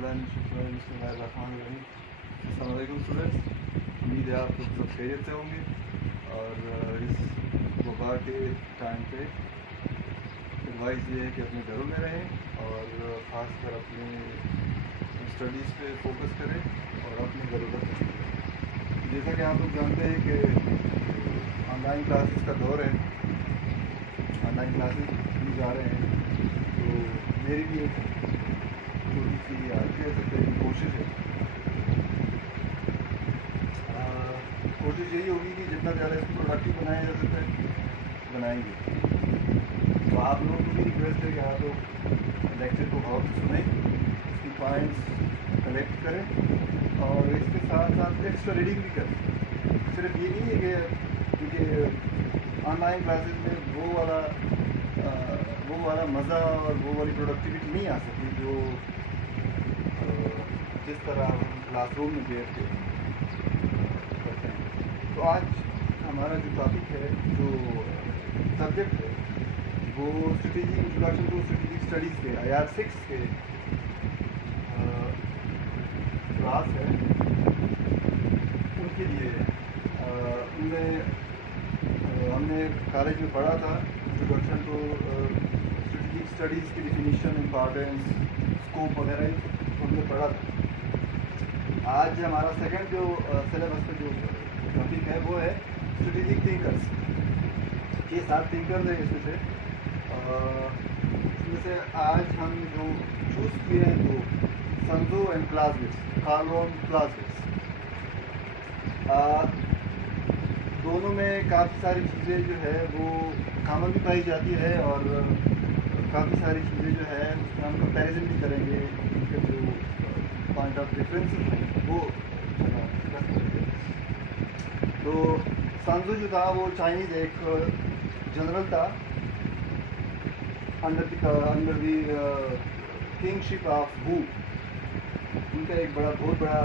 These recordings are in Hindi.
अस्सलामुअलैकुम स्टूडेंट्स, उम्मीद है आप लोग सब खैरियत से होंगे। और इस वबा के टाइम पे एडवाइस ये है कि अपने घरों में रहें और ख़ासकर अपने स्टडीज़ पे फोकस करें और अपनी ज़रूरत करें। जैसा कि आप लोग जानते हैं कि ऑनलाइन क्लासेस का दौर है, ऑनलाइन क्लासेस भी जा रहे हैं, तो मेरी भी एक थोड़ी सी कह सकते हैं कोशिश है। कोशिश यही होगी कि जितना ज़्यादा इसको प्रोडक्टिव बनाया जा सकता है बनाएंगे। तो आप लोगों को भी रिक्वेस्ट है कि आप लोग लेक्चर को गौर से सुनें, इसकी पॉइंट्स कलेक्ट करें और इसके साथ साथ एक्स्ट्रा रीडिंग भी करें। सिर्फ ये नहीं है कि क्योंकि ऑनलाइन क्लासेस में वो वाला मज़ा और वो वाली प्रोडक्टिविटी नहीं आ सकती जो जिस तरह हम क्लासरूम में बैठ के करते हैं। तो आज हमारा जो टॉपिक है, जो सब्जेक्ट है, वो strategic introduction to strategic studies के IR 6 के क्लास है, उनके लिए उनमें हमने कॉलेज में पढ़ा था इंट्रोडक्शन टू स्ट्रेटेजिक स्टडीज़ की डिफिनीशन, इम्पॉर्टेंस, स्कोप वगैरह हमने पढ़ा था। आज हमारा सेकंड जो सिलेबस का जो टॉपिक है वो है स्ट्रेटेजिक थिंकर्स। ये 7 थिंकर्स हैं इसमें से आज हम जो चूज़ किए हैं तो संजो एंड क्लासविट्ज़, कार्ल वॉन क्लासविट्ज़। दोनों में काफ़ी सारी चीज़ें जो है वो कॉमन भी पाई जाती है और काफ़ी सारी चीज़ें जो है उसमें हम कंपैरिजन भी करेंगे, उनके जो पॉइंट ऑफ डिफरेंसेस हैं वो डिस्कस करेंगे। तो संजो जो था वो चाइनीज़ एक जनरल था अंडर द किंगशिप ऑफ वू। उनका एक बहुत बड़ा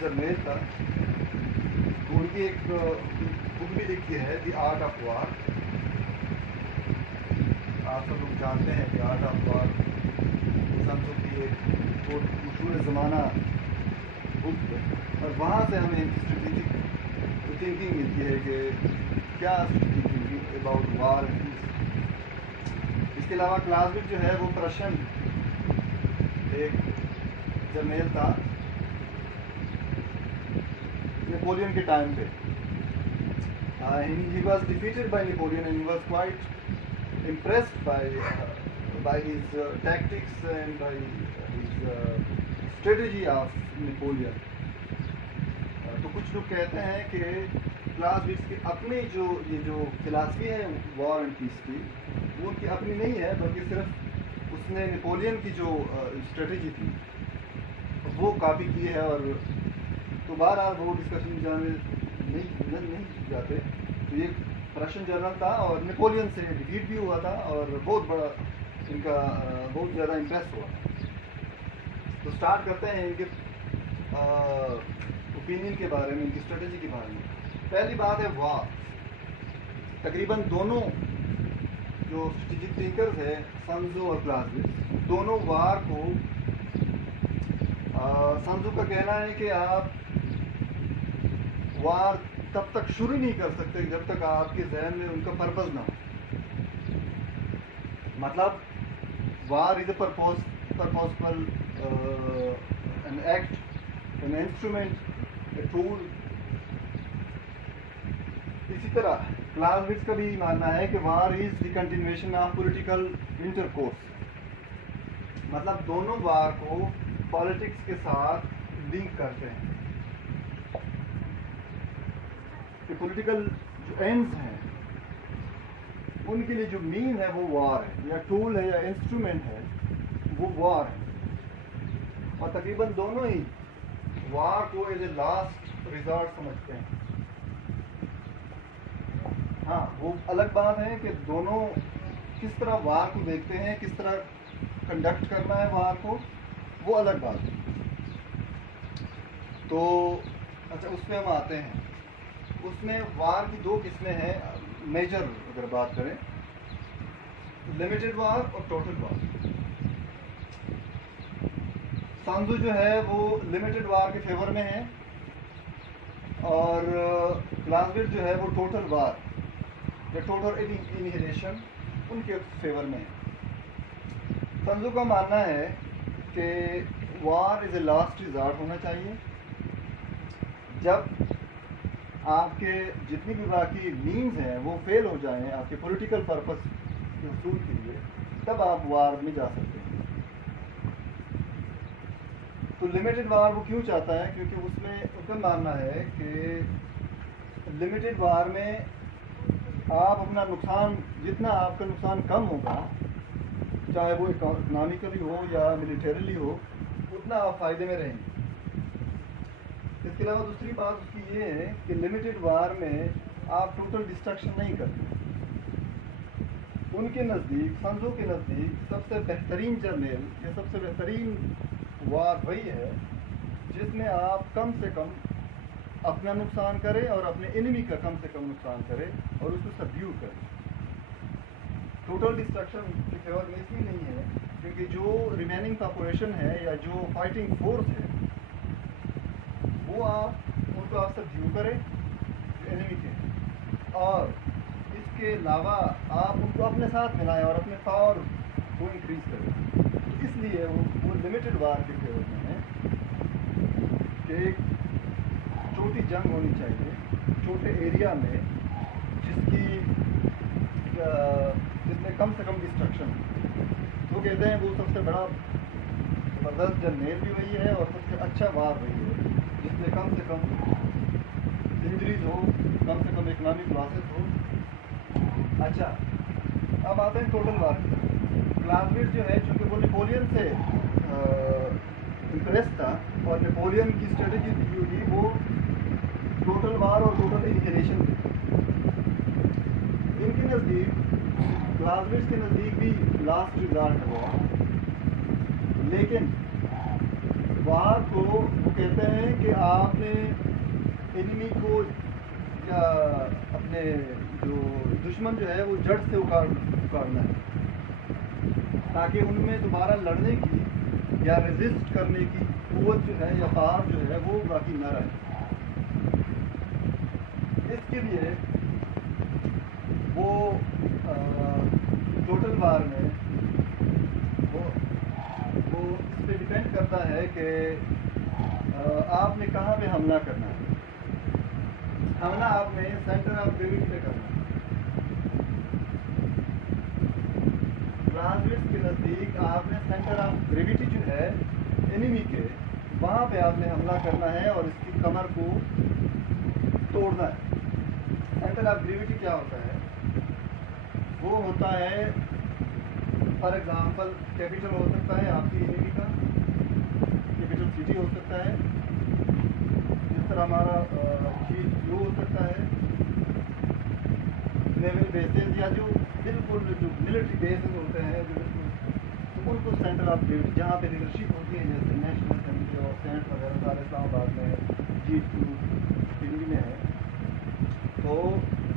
जर्नल था। उनकी एक बुक भी लिखी है द आर्ट ऑफ वार। आप सब लोग जानते हैं द आर्ट ऑफ वार संजो की एक बहुत मशहूर ज़माना बुक है और वहाँ से हमें स्ट्रेटेजिक थिंकिंग मिलती है कि क्या thinking about war and peace. इसके अलावा क्लासविट्ज़ जो है वो प्रशन एक जर्नल था नेपोलियन के टाइम पे। he was defeated by Napoleon and he was quite impressed by his tactics and by his strategy of Napoleon। तो कुछ लोग कहते हैं कि क्लासविट्ज़ की अपनी ये जो फिलासफी है वॉर एंड पीस की, वो उनकी अपनी नहीं है, बल्कि सिर्फ उसने नेपोलियन की जो स्ट्रेटजी थी वो कॉपी की है। और तो बहरहाल वो डिस्कशन जाने नहीं जाते। तो ये प्रशन जनरल था और नेपोलियन से डिफीट भी हुआ था और बहुत बड़ा इनका बहुत ज़्यादा इंप्रेस हुआ था। तो स्टार्ट करते हैं इनके ओपिनियन के बारे में, इनकी स्ट्रेटजी के बारे में। पहली बात है वार। तकरीबन दोनों जो स्ट्रेटेजिक थिंकर्स है संजो और क्लासविट्ज़, दोनों वार को संजो का कहना है कि आप वार तब तक शुरू नहीं कर सकते जब तक आपके जहन में उनका पर्पस ना हो। मतलब वार is a purposeful an act, an instrument, a tool. इसी तरह क्लासविट्ज़ का भी मानना है कि वार is the continuation of political intercourse. मतलब दोनों वार को पॉलिटिक्स के साथ लिंक करते हैं। पॉलिटिकल जो एंड्स हैं उनके लिए जो मीन है वो वार है, या टूल है, या इंस्ट्रूमेंट है, वो वार है। और तकरीबन दोनों ही वार को एज ए लास्ट रिजॉर्ट समझते हैं। हाँ, वो अलग बात है कि दोनों किस तरह वार को देखते हैं, किस तरह कंडक्ट करना है वार को, वो अलग बात है। तो अच्छा, उस पर हम आते हैं। उसमें वार की 2 किस्में हैं मेजर अगर बात करें, लिमिटेड वार और टोटल वार। संजू जो है वो लिमिटेड वार के फेवर में है, और क्लासविट जो है वो टोटल वार या टोटल इनहिलेशन उनके फेवर में है। संजू का मानना है कि वार इज़ ए लास्ट रिजॉर्ट होना चाहिए। जब आपके जितनी भी बाकी मीन्स हैं वो फेल हो जाएं आपके पॉलिटिकल पर्पस के हसूल के लिए, तब आप वार में जा सकते हैं। तो लिमिटेड वार वो क्यों चाहता है? क्योंकि उसमें उसका मानना है कि लिमिटेड वार में आप अपना नुकसान, जितना आपका नुकसान कम होगा, चाहे वो इकोनॉमिकली हो या मिलिटरीली हो, उतना आप फ़ायदे में रहेंगे। इसके अलावा दूसरी बात उसकी ये है कि लिमिटेड वार में आप टोटल डिस्ट्रक्शन नहीं करते। उनके नज़दीक, संजू के नज़दीक सबसे बेहतरीन जर्नल या सबसे बेहतरीन वार वही है जिसमें आप कम से कम अपना नुकसान करें और अपने एनिमी का कम से कम नुकसान करें और उसको सबड्यू करें। टोटल डिस्ट्रक्शन के फेवर में इसलिए नहीं है क्योंकि जो रिमेनिंग पॉपुलेशन है या जो फाइटिंग फोर्स है वो उनको आप सबड्यू करें एनिमी के, और इसके अलावा आप उनको अपने साथ मिलाएं और अपने पावर को इंक्रीज करें। तो इसलिए वो लिमिटेड वार के फेवर में है कि एक छोटी जंग होनी चाहिए छोटे एरिया में जिसमें कम से कम डिस्ट्रक्शन। वो कहते हैं वो सबसे बड़ा ज़बरदस्त जर्नल भी वही है और सबसे अच्छा वार वही है जिसमें कम से कम इंजरीज हो, कम से कम इकोनॉमिक लॉसेस हो। अच्छा, अब आते हैं टोटल वार की। क्लासविट जो है, चूँकि वो नेपोलियन से इंप्रेस था और नेपोलियन की स्ट्रेटजी थी वो टोटल वार और टोटल इनिहिलेशन थी। इनके नज़दीक, क्लासविट के नज़दीक भी लास्ट रिजॉर्ट हुआ, लेकिन वार को वो कहते हैं कि आपने एनिमी को या अपने जो दुश्मन जो है वो जड़ से उखाड़ना है ताकि उनमें दोबारा लड़ने की या रेजिस्ट करने की कुव्वत जो है या पावर जो है वो बाकी न रहे। इसके लिए वो टोटल वार में वो इस पर डिपेंड करता है कि आपने कहाँ पे हमला करना है। हमला आपने सेंटर ऑफ ग्रेविटी पे करना है। क्लासविट के नज़दीक आपने सेंटर ऑफ ग्रेविटी जो है एनिमी के, वहाँ पे आपने हमला करना है और इसकी कमर को तोड़ना है। सेंटर ऑफ ग्रेविटी क्या होता है? वो होता है फॉर एग्जांपल कैपिटल हो सकता है आपकी एनिमी का, कैपिटल सिटी हो सकता है, जिस तरह हमारा चीज हो सकता है, नेवल बेसेस या जो बिल्कुल जो मिलिट्री बेसेस होते हैं जो बिल्कुल उनको सेंटर ऑफ ग्रेविटी जहाँ पे लीडरशिप होती है, जैसे नेशनल असेंबली और सेनेट वगैरह सारे इस्लामाबाद में, G2 दिल्ली में है। तो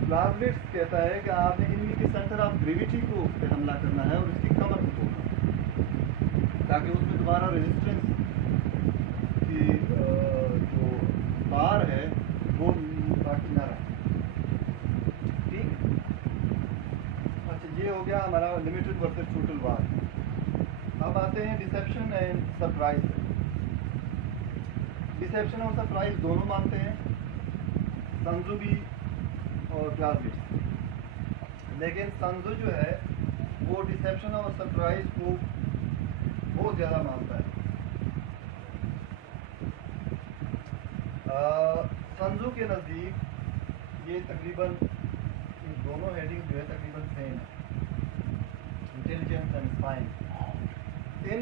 क्लासविट कहता है कि आपने एनिमी के सेंटर ऑफ ग्रेविटी को पे हमला करना है और इसकी कमर को तोड़ना है ताकि उसमें दोबारा रेजिस्टेंस की जो पार है वो बाकी ना रहे। ठीक, अच्छा, ये हो गया हमारा लिमिटेड वर्सेस टोटल वार। अब आते हैं डिसेप्शन एंड सरप्राइज। डिसेप्शन और सरप्राइज दोनों मानते हैं संजू भी और क्लासविट, लेकिन संजू जो है वो डिसेप्शन और सरप्राइज को बहुत ज़्यादा मानता है। संजू के नज़दीक ये तकरीबन दोनों हेडिंग जो है तकरीबन सेम है, intelligence and spying. In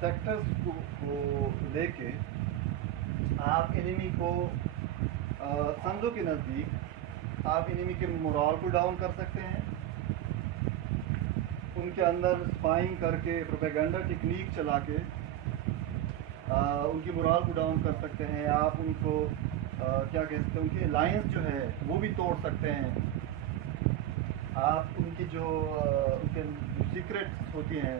sectors को लेके आप एनिमी को संजू के नज़दीक आप एनिमी के मोरल को डाउन कर सकते हैं, उनके अंदर स्पाइंग करके प्रोपेगेंडा टेक्निक चला के उनकी मोरल को डाउन कर सकते हैं। आप उनको क्या कहते हैं, उनकी अलायंस जो है वो भी तोड़ सकते हैं। आप उनकी जो उनके सीक्रेट्स होती हैं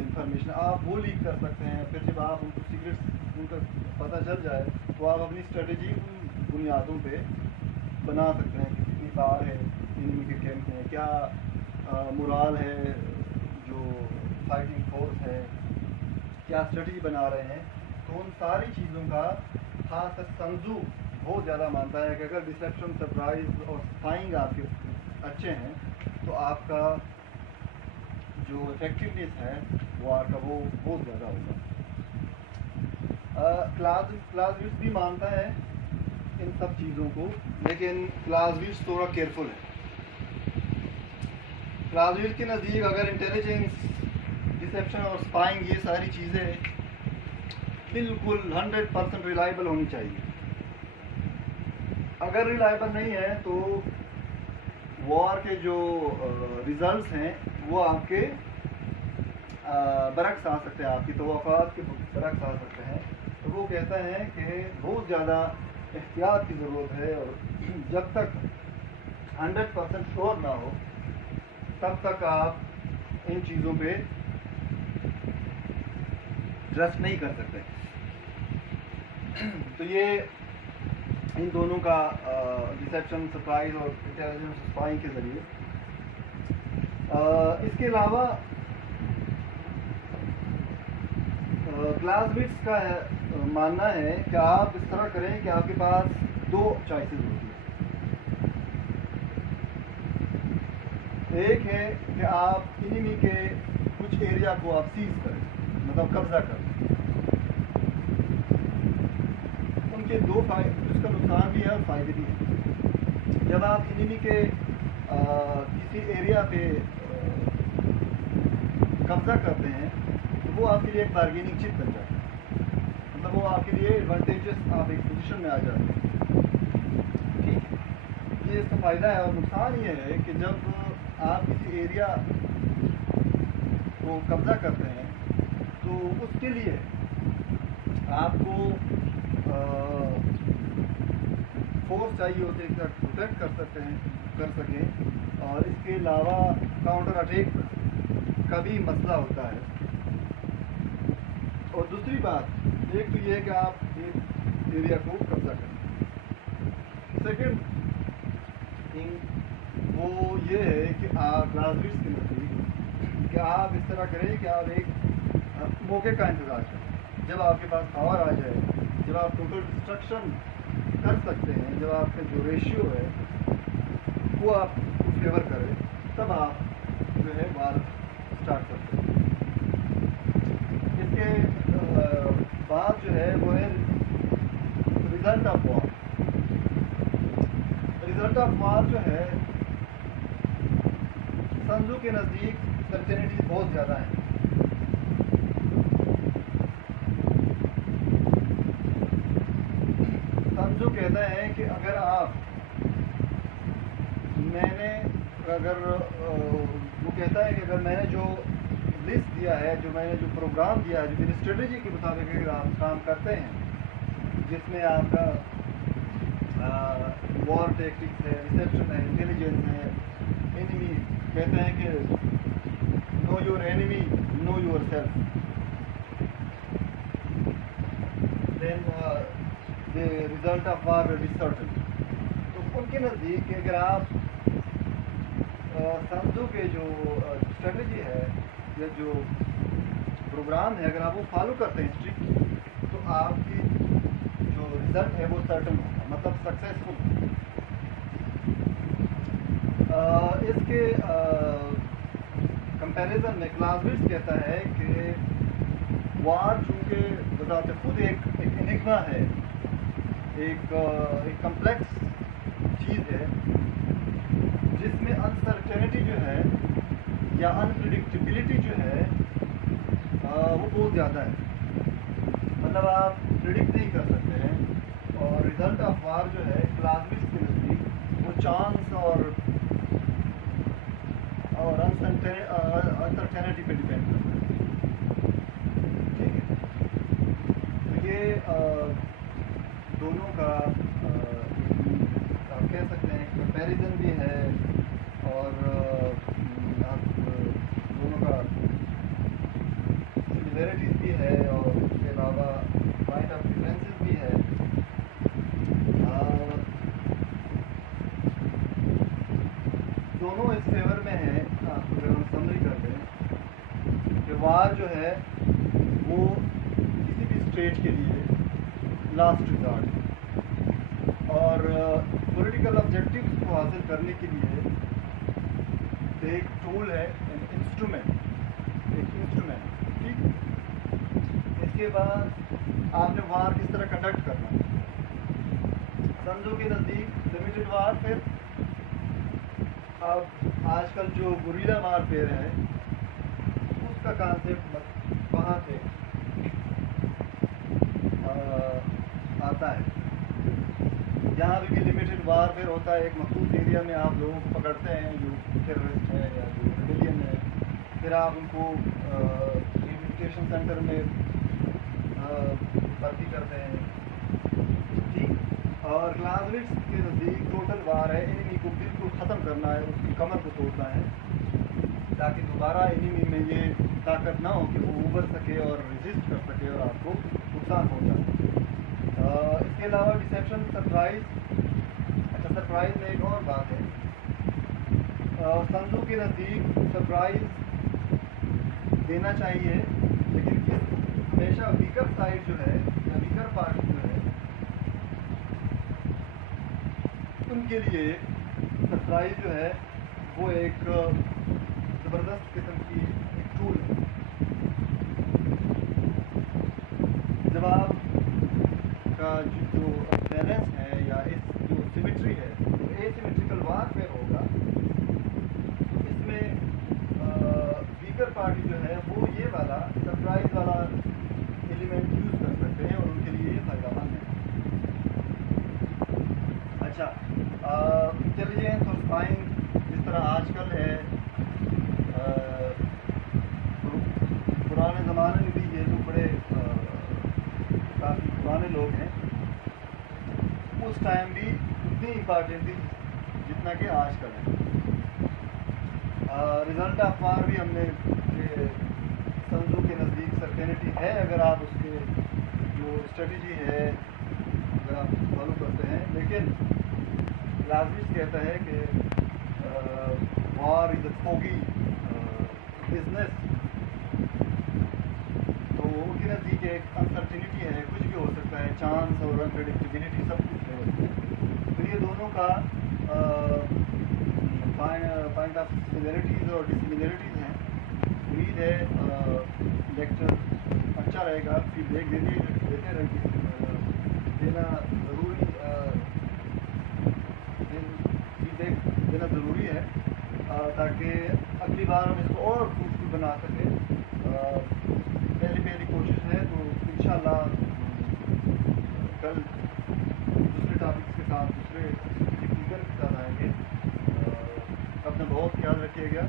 इंफॉर्मेशन आप वो लीक कर सकते हैं। फिर जब आप उनको सीक्रेट्स उनका पता चल जाए तो आप अपनी स्ट्रेटजी उन बुनियादों पे बना सकते हैं कि कितनी पावर है इनमी के कैंप में, क्या मोराल है, जो फाइटिंग फोर्स है, क्या स्ट्रेटजी बना रहे हैं। तो उन सारी चीज़ों का खास संजू बहुत ज़्यादा मानता है कि अगर डिसेप्शन, सरप्राइज और स्पाइंग आपके अच्छे हैं तो आपका जो इफेक्टिवनेस है वो आपका वो बहुत ज़्यादा होगा। क्लासविट्ज़ भी मानता है इन सब चीज़ों को, लेकिन क्लासविट्ज़ थोड़ा केयरफुल है। क्लासविट्ज़ के नज़दीक अगर इंटेलिजेंस, डिसेप्शन और स्पाइंग ये सारी चीज़ें बिल्कुल 100% रिलायबल होनी चाहिए। अगर रिलायबल नहीं है तो वॉर के जो रिजल्ट्स हैं वो आपके बरक्स आ सकते हैं, आपकी तवक्कुआत के बरक्स आ सकते हैं। तो वो कहता है कि बहुत ज़्यादा एहतियात की ज़रूरत है और जब तक 100% श्योर ना हो तब तक आप इन चीज़ों पे ट्रस्ट नहीं कर सकते। तो ये इन दोनों का डिसेप्शन, सरप्राइज और इंटेलिजेंस स्पाइंग के ज़रिए। इसके अलावा क्लासविट्ज़ का मानना है कि आप इस तरह करें कि आपके पास दो चॉइसेस होती है। एक है कि आप इनिमी के कुछ एरिया को आप सीज करें, मतलब कब्जा करें। उनके दो उसका नुकसान भी है और फ़ायदे भी हैं। जब आप इनिमी के किसी एरिया पे कब्जा करते हैं तो वो आपके लिए एक बार्गेनिंग चिप बन जाता है, मतलब वो आपके लिए एडवांटेजेस, आप एक पोजीशन में आ जाते हैं। ठीक है, ये इसका फ़ायदा है। और नुकसान ये है कि जब आप किसी एरिया को कब्जा करते हैं तो उसके लिए आपको फोर्स चाहिए होते हैं कि प्रोटेक्ट कर सकें, और इसके अलावा काउंटर अटैक का भी मसला होता है। और दूसरी बात एक तो ये है कि आप एक एरिया को कब्जा करें। सेकंड थिंग वो ये है कि आप क्लासविट्ज़ के नज़दीक कि आप इस तरह करें कि आप एक मौके का इंतज़ार करें। जब आपके पास पावर आ जाए, जब आप टोटल डिस्ट्रक्शन कर सकते हैं, जब आपका जो रेशियो है वो आप फेवर करें, तब आप जो है वार स्टार्ट करते हैं। इसके बाद जो है वो है result of war. Result of war जो है संजू के नज़दीक सर्टेनिटी बहुत ज़्यादा है। संजू कहता है कि अगर वो कहता है कि अगर मैंने जो लिस्ट दिया है, जो मैंने जो प्रोग्राम दिया है, जो मेरी स्ट्रेटजी के मुताबिक अगर आप काम करते हैं, जिसमें आपका वॉर टैक्टिक्स है, रिसेप्शन है, इंटेलिजेंस है, एनिमी कहते हैं कि know your enemy, know yourself, then the result of war will be certain. तो उनके नज़दीक कि अगर आप संजू के जो स्ट्रेटजी है या जो प्रोग्राम है, अगर आप वो फॉलो करते हैं स्ट्रिक्ट, तो आपकी जो रिजल्ट है वो सर्टन होगा, मतलब सक्सेसफुल। इसके कंपैरिजन में क्लासविट्ज़ कहता है कि वार चूँकि बजाते खुद एक एनिग्मा है, एक कम्प्लेक्स चीज़ है जिसमें अनसर्टेनिटी जो है या अनप्रिडिक्टेबिलिटी जो है वो बहुत ज़्यादा है, मतलब आप प्रिडिक्ट नहीं कर सकते हैं। और रिजल्ट ऑफ वार जो है क्लासविट्ज़ के नज़दीक वो चांस और अनसर्टेनिटी पे डिपेंड करता है। ठीक है, तो ये दोनों का आप कह सकते हैं कंपैरिजन भी है, और आप दोनों का सिमिलरिटीज़ भी है और उसके अलावा पॉइंट ऑफ डिफरेंसेस भी है। दोनों इस फेवर में है। अगर हम समरी कर दें कि वार जो है वो किसी भी स्टेट के लिए लास्ट रिजॉर्ट है और पॉलिटिकल ऑब्जेक्टिव्स को हासिल करने के लिए एक टूल है, एक इंस्ट्रूमेंट। ठीक। इसके बाद आपने वार किस तरह कंडक्ट करना है। समझो के नज़दीक लिमिटेड वार, फिर अब आजकल जो गुरिल्ला वारफेयर है उसका कॉन्सेप्ट वहाँ से आता है। जहाँ भी लिमिटेड वारफेयर होता है, एक मखसूस एरिया में आप लोगों को पकड़ते हैं जो टेररिस्ट है या जो रिबेलियन है, फिर आप उनको रिहेबिलिटेशन सेंटर में भर्ती करते हैं। ठीक। और क्लासमेट्स के नज़दीक टोटल वार है, एनिमी को बिल्कुल ख़त्म करना है, उसकी कमर को तोड़ना है ताकि दोबारा एनिमी में ये ताकत ना हो कि वो उभर सके और रेजिस्ट कर सके और आपको नुकसान पहुँचा सके। इसके अलावा डिसेप्शन, सरप्राइज़। अच्छा, सरप्राइज़ में एक और बात है। संजू के नज़दीक सरप्राइज़ देना चाहिए, लेकिन हमेशा वीकर साइड जो है या वीकर पार्टी जो है उनके लिए सरप्राइज़ जो है वो एक ज़बरदस्त किस्म की एक टूल है। जवाब का जो बैलेंस है या इस जो सिमेट्री है, जो एसिमेट्रिकल वारफेयर होगा, इसमें वीकर पार्टी जो है वो ये वाला सरप्राइज़ वाला एलिमेंट यूज़ कर सकते हैं और उनके लिए ये फ़ायदेमंद है। अच्छा, इंटेलिजेंस और स्पाइंग जिस तरह आजकल है, पुराने ज़माने में भी ये जो बड़े काफ़ी पुराने लोग हैं उस टाइम भी उतनी इम्पॉर्टेंट थी जितना कि आजकल है। रिज़ल्ट ऑफ वार भी हमने संजू के नज़दीक सर्टेनिटी है अगर आप उसके जो स्ट्रेटजी है अगर आप फॉलो करते हैं, लेकिन लाजिस्ट कहता है कि वार इज़ अ फोगी बिजनेस। तो उनके नज़दीक एक अनसर्टिनिटी है, कुछ भी हो सकता है, चांस और अनप्रेडिक्टेबिलिटी सब कुछ है। तो ये दोनों का पॉइंट ऑफ सिमिलरिटीज़ और डिसिमिलरिटीज़ हैं। उम्मीद है लेक्चर अच्छा रहेगा। फीडबैक देते देना ज़रूरी फीडबैक देना ज़रूरी है ताकि अगली बार हम इसको और फ्रूटफुल बना सकें। पहली कोशिश है, तो इंशाल्लाह कल दूसरे टॉपिक्स के साथ, दूसरे स्पीकर के साथ आएंगे। अपना बहुत ख्याल रखिएगा।